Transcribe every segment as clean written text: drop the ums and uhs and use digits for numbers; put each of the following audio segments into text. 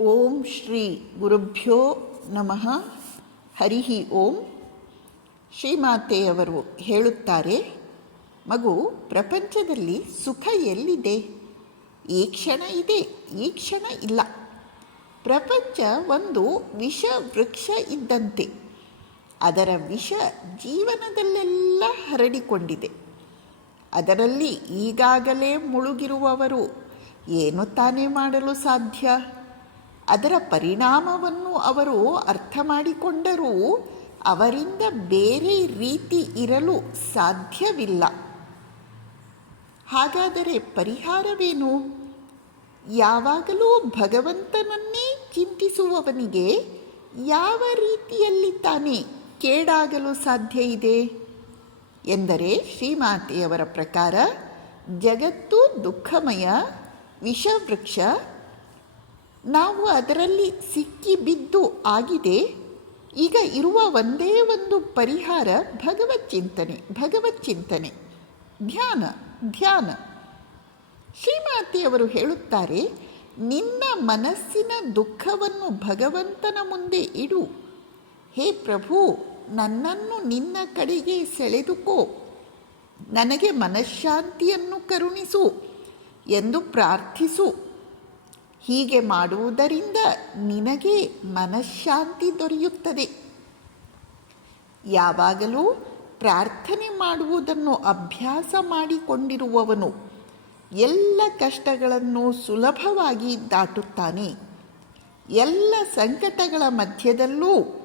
ಓಂ ಶ್ರೀ ಗುರುಭ್ಯೋ ನಮಃ. ಹರಿ ಓಂ. ಶ್ರೀಮಾತೆಯವರು ಹೇಳುತ್ತಾರೆ, ಮಗು, ಪ್ರಪಂಚದಲ್ಲಿ ಸುಖ ಎಲ್ಲಿದೆ? ಈ ಕ್ಷಣ ಇದೆ, ಈ ಕ್ಷಣ ಇಲ್ಲ. ಪ್ರಪಂಚ ಒಂದು ವಿಷ ವೃಕ್ಷ ಇದ್ದಂತೆ. ಅದರ ವಿಷ ಜೀವನದಲ್ಲೆಲ್ಲ ಹರಡಿಕೊಂಡಿದೆ. ಅದರಲ್ಲಿ ಈಗಾಗಲೇ ಮುಳುಗಿರುವವರು ಏನು ತಾನೇ ಮಾಡಲು ಸಾಧ್ಯ? ಅದರ ಪರಿಣಾಮವನ್ನು ಅವರು ಅರ್ಥ ಮಾಡಿಕೊಂಡರೂ ಅವರಿಂದ ಬೇರೆ ರೀತಿ ಇರಲು ಸಾಧ್ಯವಿಲ್ಲ. ಹಾಗಾದರೆ ಪರಿಹಾರವೇನು? ಯಾವಾಗಲೂ ಭಗವಂತನನ್ನೇ ಚಿಂತಿಸುವವನಿಗೆ ಯಾವ ರೀತಿಯಲ್ಲಿ ತಾನೇ ಕೇಡಾಗಲು ಸಾಧ್ಯ ಇದೆ ಎಂದರೆ, ಶ್ರೀಮಾತೆಯವರ ಪ್ರಕಾರ ಜಗತ್ತು ದುಃಖಮಯ ವಿಷವೃಕ್ಷ. ನಾವು ಅದರಲ್ಲಿ ಸಿಕ್ಕಿ ಬಿದ್ದು ಆಗಿದೆ. ಈಗ ಇರುವ ಒಂದೇ ಒಂದು ಪರಿಹಾರ ಭಗವಚ್ಚಿಂತನೆ, ಧ್ಯಾನ. ಶ್ರೀಮಾತೆಯವರು ಹೇಳುತ್ತಾರೆ, ನಿನ್ನ ಮನಸ್ಸಿನ ದುಃಖವನ್ನು ಭಗವಂತನ ಮುಂದೆ ಇಡು. ಹೇ ಪ್ರಭು, ನನ್ನನ್ನು ನಿನ್ನ ಕಡೆಗೆ ಸೆಳೆದುಕೋ, ನನಗೆ ಮನಃಶಾಂತಿಯನ್ನು ಕರುಣಿಸು ಎಂದು ಪ್ರಾರ್ಥಿಸು. ಹೀಗೆ ಮಾಡುವುದರಿಂದ ನಿನಗೆ ಮನಃಶಾಂತಿ ದೊರೆಯುತ್ತದೆ. ಯಾವಾಗಲೂ ಪ್ರಾರ್ಥನೆ ಮಾಡುವುದನ್ನು ಅಭ್ಯಾಸ ಮಾಡಿಕೊಂಡಿರುವವನು ಎಲ್ಲ ಕಷ್ಟಗಳನ್ನು ಸುಲಭವಾಗಿ ದಾಟುತ್ತಾನೆ. ಎಲ್ಲ ಸಂಕಟಗಳ ಮಧ್ಯದಲ್ಲೂ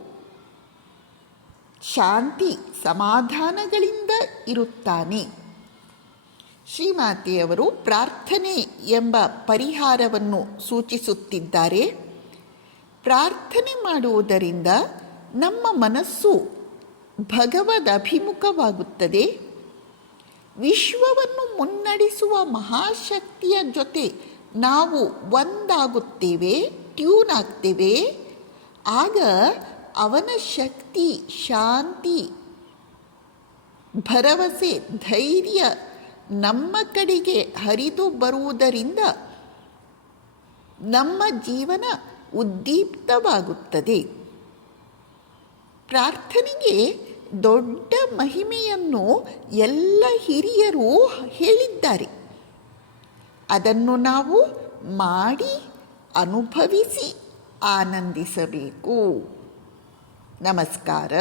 ಶಾಂತಿ ಸಮಾಧಾನಗಳಿಂದ ಇರುತ್ತಾನೆ. ಶ್ರೀಮಾತೆಯವರು ಪ್ರಾರ್ಥನೆ ಎಂಬ ಪರಿಹಾರವನ್ನು ಸೂಚಿಸುತ್ತಿದ್ದಾರೆ. ಪ್ರಾರ್ಥನೆ ಮಾಡುವುದರಿಂದ ನಮ್ಮ ಮನಸ್ಸು ಭಗವದಭಿಮುಖವಾಗುತ್ತದೆ. ವಿಶ್ವವನ್ನು ಮುನ್ನಡೆಸುವ ಮಹಾಶಕ್ತಿಯ ಜೊತೆ ನಾವು ಒಂದಾಗುತ್ತೇವೆ, ಟ್ಯೂನ್ ಆಗ್ತೇವೆ. ಆಗ ಅವನ ಶಕ್ತಿ, ಶಾಂತಿ, ಭರವಸೆ, ಧೈರ್ಯ ನಮ್ಮ ಕಡೆಗೆ ಹರಿದು ಬರುವುದರಿಂದ ನಮ್ಮ ಜೀವನ ಉದ್ದೀಪ್ತವಾಗುತ್ತದೆ. ಪ್ರಾರ್ಥನೆಗೆ ದೊಡ್ಡ ಮಹಿಮೆಯನ್ನು ಎಲ್ಲ ಹಿರಿಯರು ಹೇಳಿದ್ದಾರೆ. ಅದನ್ನು ನಾವು ಮಾಡಿ ಅನುಭವಿಸಿ ಆನಂದಿಸಬೇಕು. ನಮಸ್ಕಾರ.